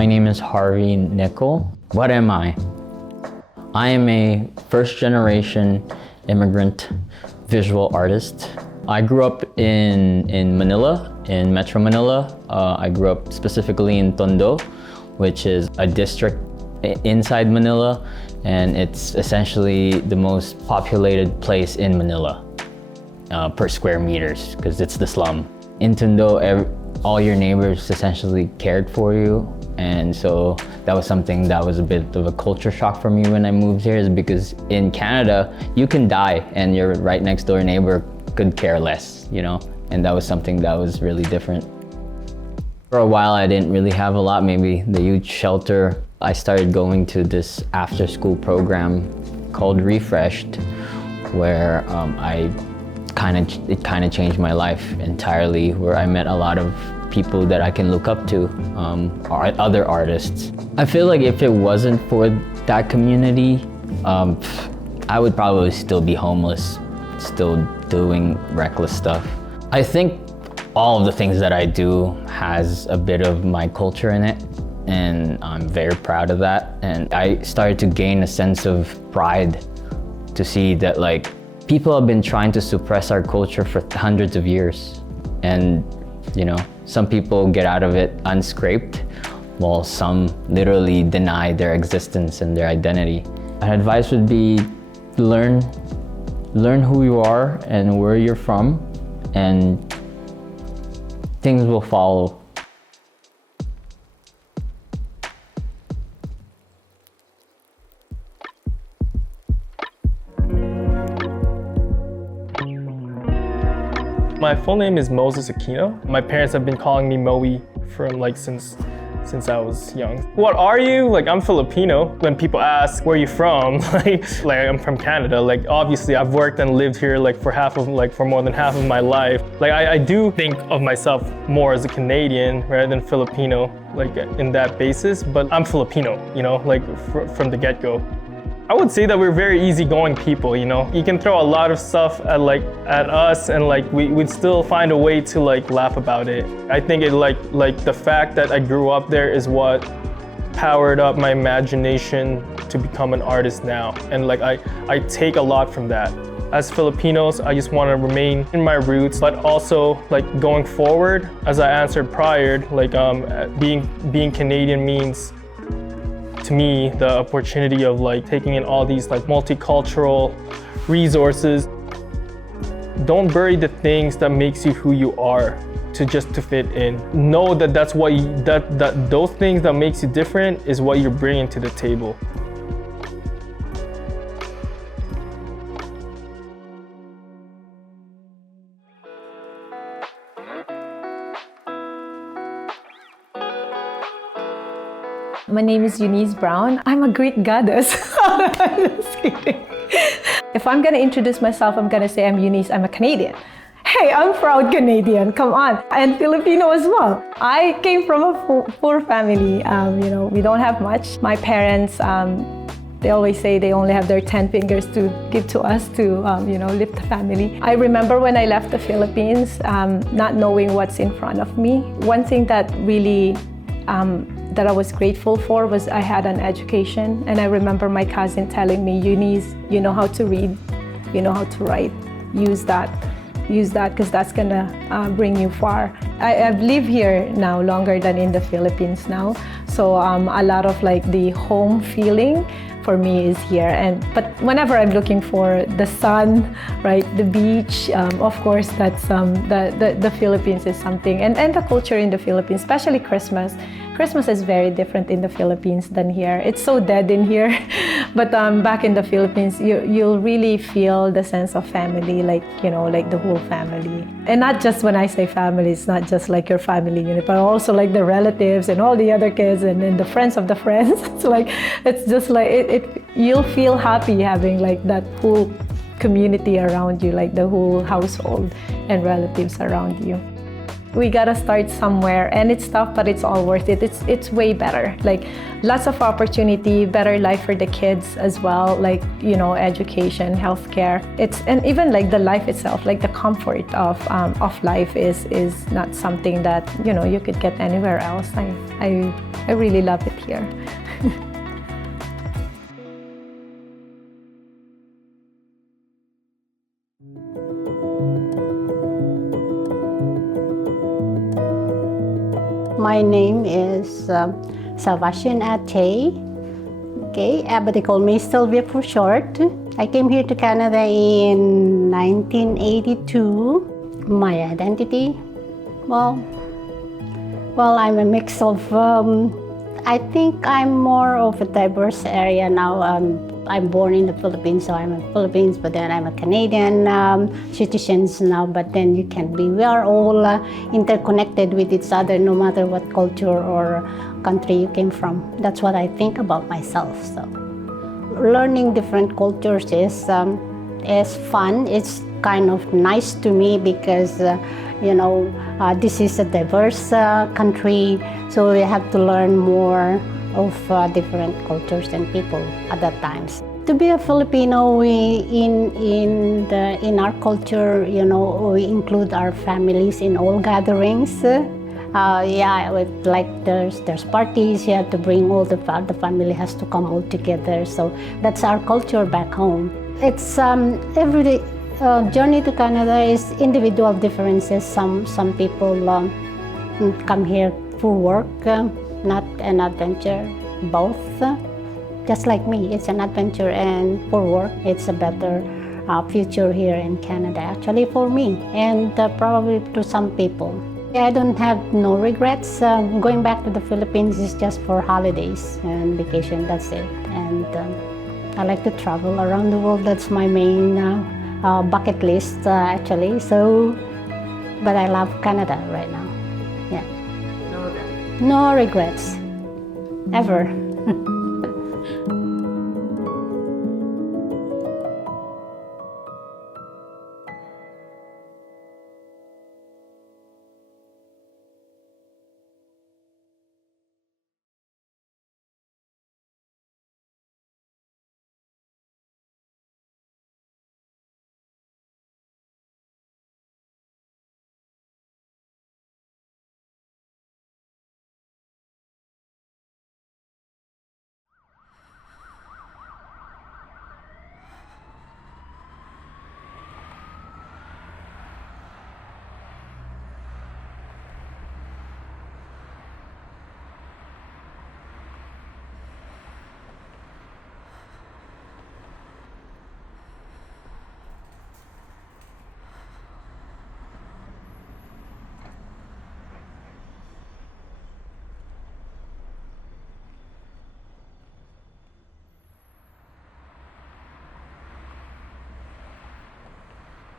My name is Harvey Nickel. What am I? I am a first-generation immigrant visual artist. I grew up in Manila, in Metro Manila. I grew up specifically in Tondo, which is a district inside Manila, and it's essentially the most populated place in Manila per square meters, because it's the slum. In Tondo, all your neighbors essentially cared for you, and so that was something that was a bit of a culture shock for me when I moved here, is because in Canada, you can die and your right next door neighbor could care less, you know? And that was something that was really different. For a while, I didn't really have a lot, maybe the youth shelter. I started going to this after-school program called Refreshed, where it kind of changed my life entirely, where I met a lot of people that I can look up to, other artists. I feel like if it wasn't for that community, I would probably still be homeless, still doing reckless stuff. I think all of the things that I do has a bit of my culture in it, and I'm very proud of that. And I started to gain a sense of pride to see that, like, people have been trying to suppress our culture for hundreds of years. And, you know, some people get out of it unscraped, while some literally deny their existence and their identity. My advice would be learn who you are and where you're from, and things will follow. My full name is Moses Aquino. My parents have been calling me Moey from since I was young. What are you? Like, I'm Filipino. When people ask, where are you from? like I'm from Canada. Like, obviously I've worked and lived here for more than half of my life. Like, I do think of myself more as a Canadian rather than Filipino, like in that basis, but I'm Filipino, you know, like from the get-go. I would say that we're very easygoing people, you know. You can throw a lot of stuff at us, and we'd still find a way to laugh about it. I think it the fact that I grew up there is what powered up my imagination to become an artist now. And I take a lot from that. As Filipinos, I just want to remain in my roots, but also going forward, as I answered prior, being Canadian means, to me, the opportunity of taking in all these multicultural resources. Don't bury the things that makes you who you are to fit in. Know that those things that makes you different is what you're bringing to the table. My name is Euniz Brown. I'm a Greek goddess. Just kidding. If I'm gonna introduce myself, I'm gonna say I'm Euniz, I'm a Canadian. Hey, I'm proud Canadian, come on. And Filipino as well. I came from a poor family. We don't have much. My parents, they always say they only have their 10 fingers to give to us to, lift the family. I remember when I left the Philippines, not knowing what's in front of me. One thing that really that I was grateful for was I had an education, and I remember my cousin telling me, Euniz, you know how to read, you know how to write, use that because that's gonna bring you far. I've lived here now longer than in the Philippines now, so a lot of the home feeling for me is here. But whenever I'm looking for the sun, right, the beach, of course that's the Philippines is something, and the culture in the Philippines, especially Christmas. Christmas is very different in the Philippines than here. It's so dead in here, but back in the Philippines, you'll really feel the sense of family, the whole family. And not just when I say family, it's not just your family unit, but also the relatives and all the other kids and then the friends of the friends. It's just you'll feel happy having that whole community around you, the whole household and relatives around you. We gotta start somewhere, and it's tough, but it's all worth it. It's way better. Like lots of opportunity, better life for the kids as well. Like education, healthcare. And even like the life itself, like the comfort of life is not something that you could get anywhere else. I really love it here. My name is Jasmine Atay, okay, but they call me Sylvia for short. I came here to Canada in 1982. My identity, well, I'm a mix of, I think I'm more of a diverse area now. I'm born in the Philippines, so I'm a Philippines, but then I'm a Canadian citizens now, but then we are all interconnected with each other no matter what culture or country you came from. That's what I think about myself. So learning different cultures is fun. It's kind of nice to me because this is a diverse country, so we have to learn more of different cultures and people at that times. To be a Filipino, we in our culture, we include our families in all gatherings. There's parties. You have to bring all the family has to come all together. So that's our culture back home. It's every journey to Canada is individual differences. Some people come here for work, not an adventure. Both, just like me, it's an adventure, and for work, it's a better future here in Canada. Actually, for me, and probably to some people. I don't have no regrets. Going back to the Philippines is just for holidays and vacation. That's it. And I like to travel around the world. That's my main bucket list, actually. So, but I love Canada right now. Yeah. No regrets. Ever.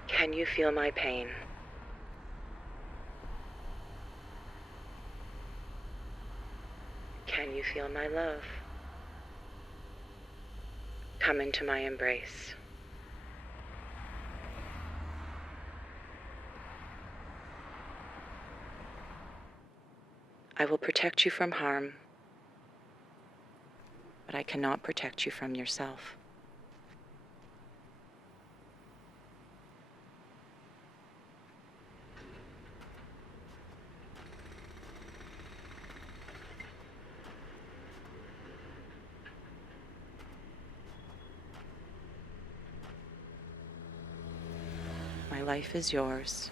Can you feel my pain? Can you feel my love? Come into my embrace. I will protect you from harm, but I cannot protect you from yourself. My life is yours,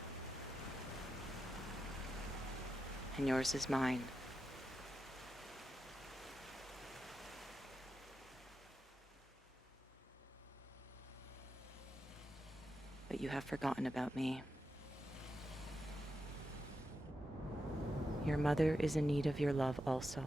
and yours is mine. But you have forgotten about me. Your mother is in need of your love also.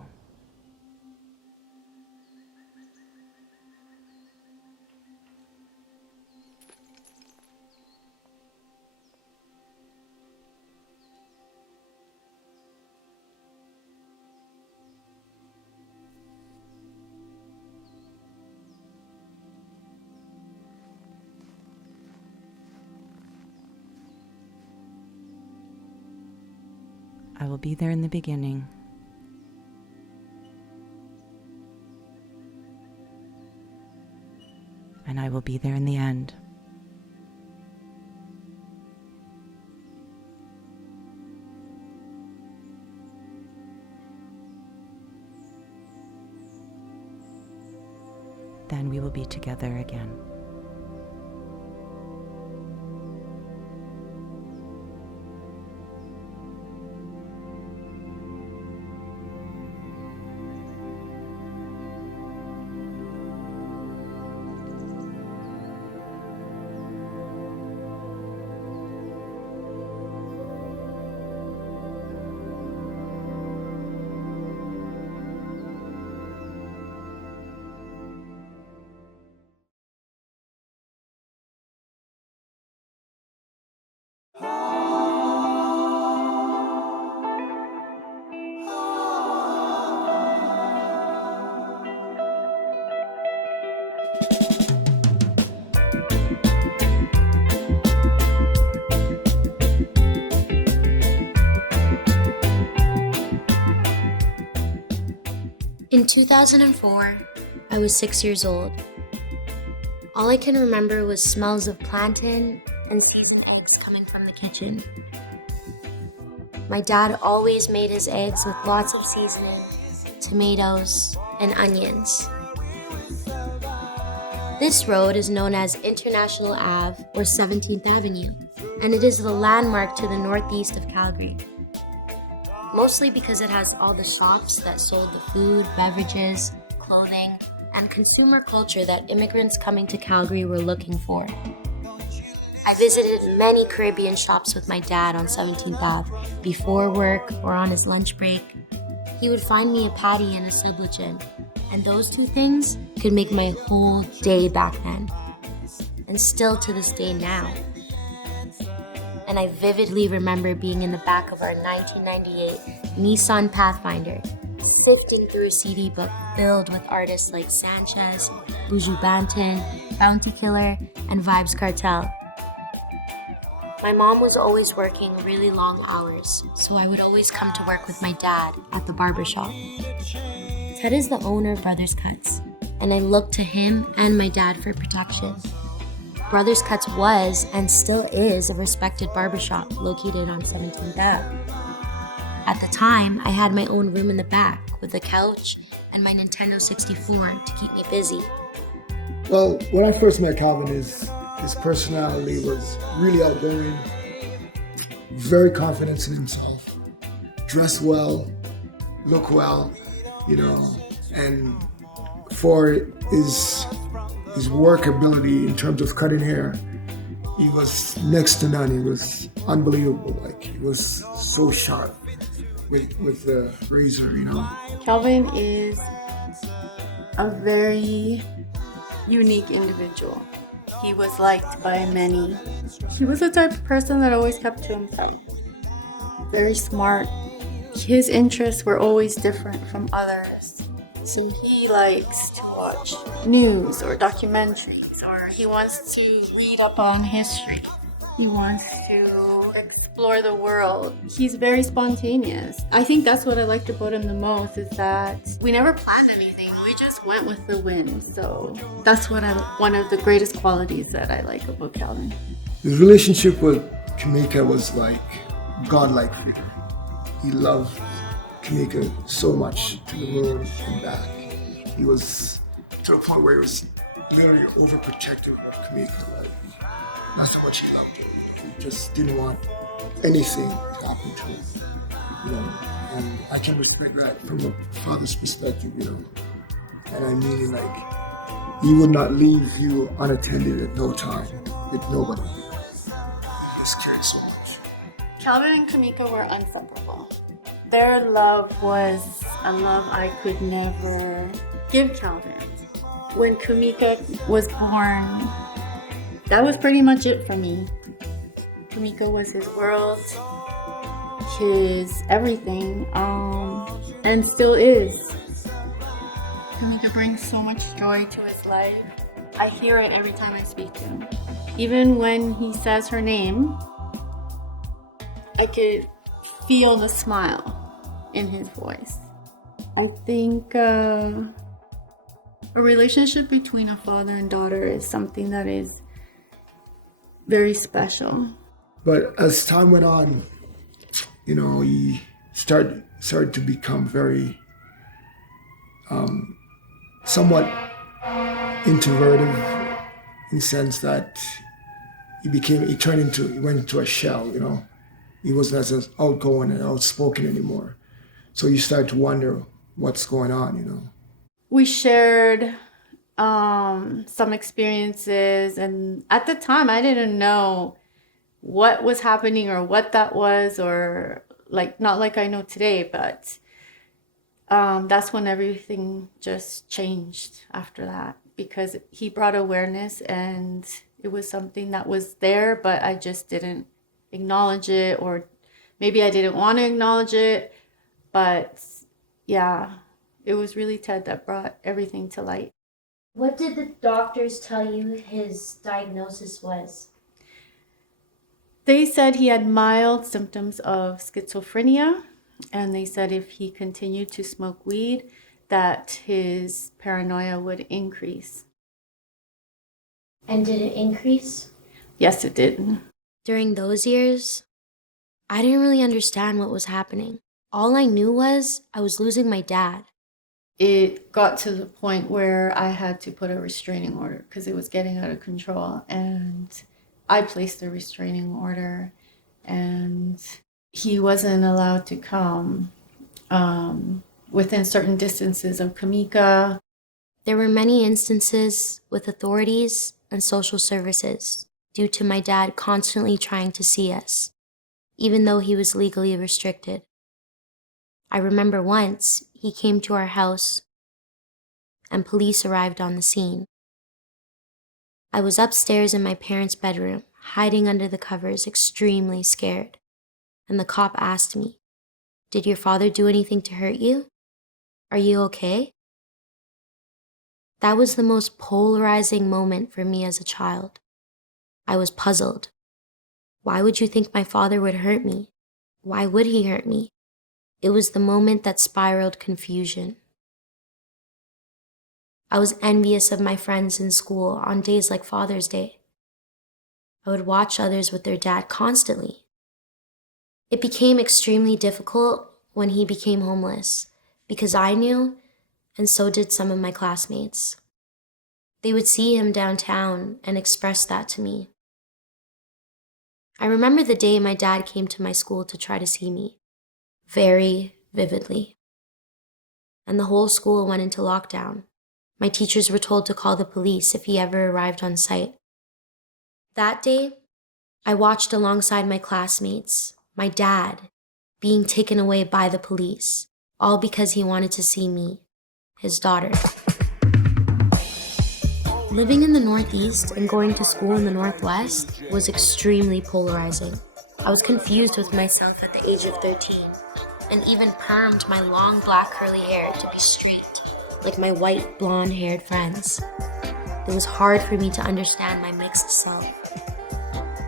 I will be there in the beginning. And I will be there in the end. Then we will be together again. In 2004, I was 6 years old. All I can remember was smells of plantain and seasoned eggs coming from the kitchen. My dad always made his eggs with lots of seasoning, tomatoes, and onions. This road is known as International Ave or 17th Avenue, and it is the landmark to the northeast of Calgary. Mostly because it has all the shops that sold the food, beverages, clothing, and consumer culture that immigrants coming to Calgary were looking for. I visited many Caribbean shops with my dad on 17th Ave, before work or on his lunch break. He would find me a patty and a sublucin, and those two things could make my whole day back then, and still to this day now. And I vividly remember being in the back of our 1998 Nissan Pathfinder, sifting through a CD book filled with artists like Sanchez, Buju Banton, Bounty Killer, and Vibes Cartel. My mom was always working really long hours, so I would always come to work with my dad at the barbershop. Ted is the owner of Brothers Cuts, and I looked to him and my dad for protection. Brothers Cuts was and still is a respected barbershop located on 17th Ave. At the time, I had my own room in the back with a couch and my Nintendo 64 to keep me busy. Well, when I first met Calvin, his personality was really outgoing, very confident in himself, dressed well, look well, and for his work ability in terms of cutting hair, he was next to none. He was unbelievable. He was so sharp with the razor, Calvin is a very unique individual. He was liked by many. He was the type of person that always kept to himself. Very smart. His interests were always different from others. So he likes to watch news or documentaries, or he wants to read up on history. He wants to explore the world. He's very spontaneous. I think that's what I liked about him the most, is that we never planned anything. We just went with the wind. So that's one of the greatest qualities that I like about Calvin. His relationship with Kamika was like godlike figure. He loved Kamika so much, to the moon and back. He was to the point where he was literally overprotective of Kamika. That's how much he loved her. He just didn't want anything to happen to him. And I can respect that from a father's perspective, And I mean, he would not leave you unattended at no time, with nobody. He just cared so much. Calvin and Kamika were inseparable. Their love was a love I could never give Calvin. When Kamika was born, that was pretty much it for me. Kamika was his world, his everything, and still is. Kamika brings so much joy to his life. I hear it every time I speak to him. Even when he says her name, I could feel the smile in his voice. I think a relationship between a father and daughter is something that is very special. But as time went on, you know, he started to become very somewhat introverted, in the sense that he went into a shell, you know. He wasn't as outgoing and outspoken anymore. So you start to wonder what's going on, you know. We shared some experiences, and at the time I didn't know what was happening or what that was, or not like I know today, but that's when everything just changed after that, because he brought awareness, and it was something that was there, but I just didn't acknowledge it, or maybe I didn't want to acknowledge it. But yeah, it was really Ted that brought everything to light. What did the doctors tell you his diagnosis was? They said he had mild symptoms of schizophrenia, and they said if he continued to smoke weed, that his paranoia would increase. And did it increase? Yes, it did. During those years, I didn't really understand what was happening. All I knew was I was losing my dad. It got to the point where I had to put a restraining order because it was getting out of control, and I placed a restraining order, and he wasn't allowed to come within certain distances of Kamika. There were many instances with authorities and social services due to my dad constantly trying to see us, even though he was legally restricted. I remember once he came to our house and police arrived on the scene. I was upstairs in my parents' bedroom, hiding under the covers, extremely scared. And the cop asked me, "Did your father do anything to hurt you? Are you okay?" That was the most polarizing moment for me as a child. I was puzzled. Why would you think my father would hurt me? Why would he hurt me? It was the moment that spiraled confusion. I was envious of my friends in school on days like Father's Day. I would watch others with their dad constantly. It became extremely difficult when he became homeless because I knew, and so did some of my classmates. They would see him downtown and express that to me. I remember the day my dad came to my school to try to see me, very vividly. And the whole school went into lockdown. My teachers were told to call the police if he ever arrived on site. That day, I watched alongside my classmates, my dad, being taken away by the police, all because he wanted to see me, his daughter. Living in the Northeast and going to school in the Northwest was extremely polarizing. I was confused with myself at the age of 13, and even permed my long black curly hair to be straight, like my white blonde-haired friends. It was hard for me to understand my mixed self.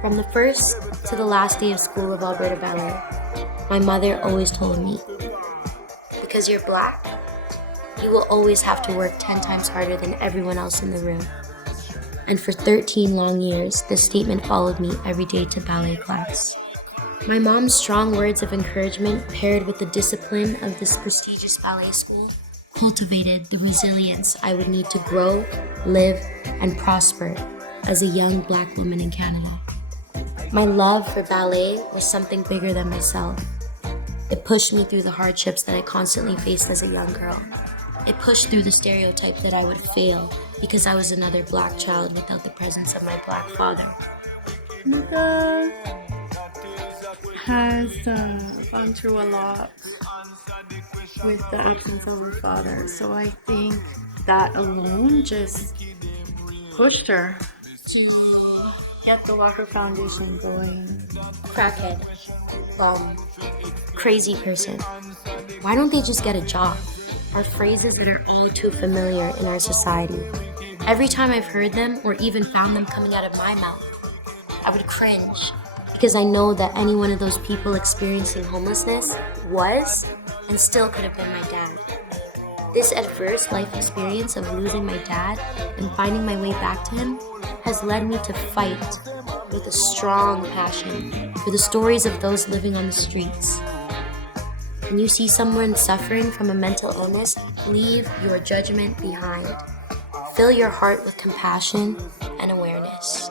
From the first to the last day of school of Alberta Ballet, my mother always told me, "Because you're black, you will always have to work 10 times harder than everyone else in the room." And for 13 long years, this statement followed me every day to ballet class. My mom's strong words of encouragement, paired with the discipline of this prestigious ballet school, cultivated the resilience I would need to grow, live, and prosper as a young black woman in Canada. My love for ballet was something bigger than myself. It pushed me through the hardships that I constantly faced as a young girl. It pushed through the stereotype that I would fail because I was another black child without the presence of my black father. Kamika has gone through a lot with the absence of her father, so I think that alone just pushed her to get the Walker Foundation going. Crackhead. Crazy person. Why don't they just get a job? Are phrases that are all too familiar in our society. Every time I've heard them or even found them coming out of my mouth, I would cringe. because I know that any one of those people experiencing homelessness was and still could have been my dad. This adverse life experience of losing my dad and finding my way back to him has led me to fight with a strong passion for the stories of those living on the streets. When you see someone suffering from a mental illness, leave your judgment behind. Fill your heart with compassion and awareness.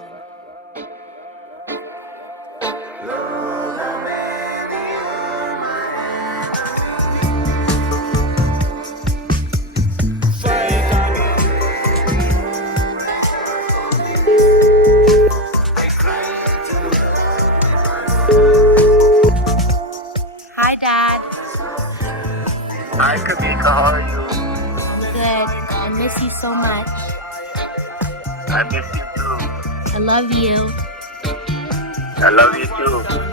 Hi, Dad. Hi, Kamika. How are you? Good. I miss you so much. I miss you too. I love you. I love you too.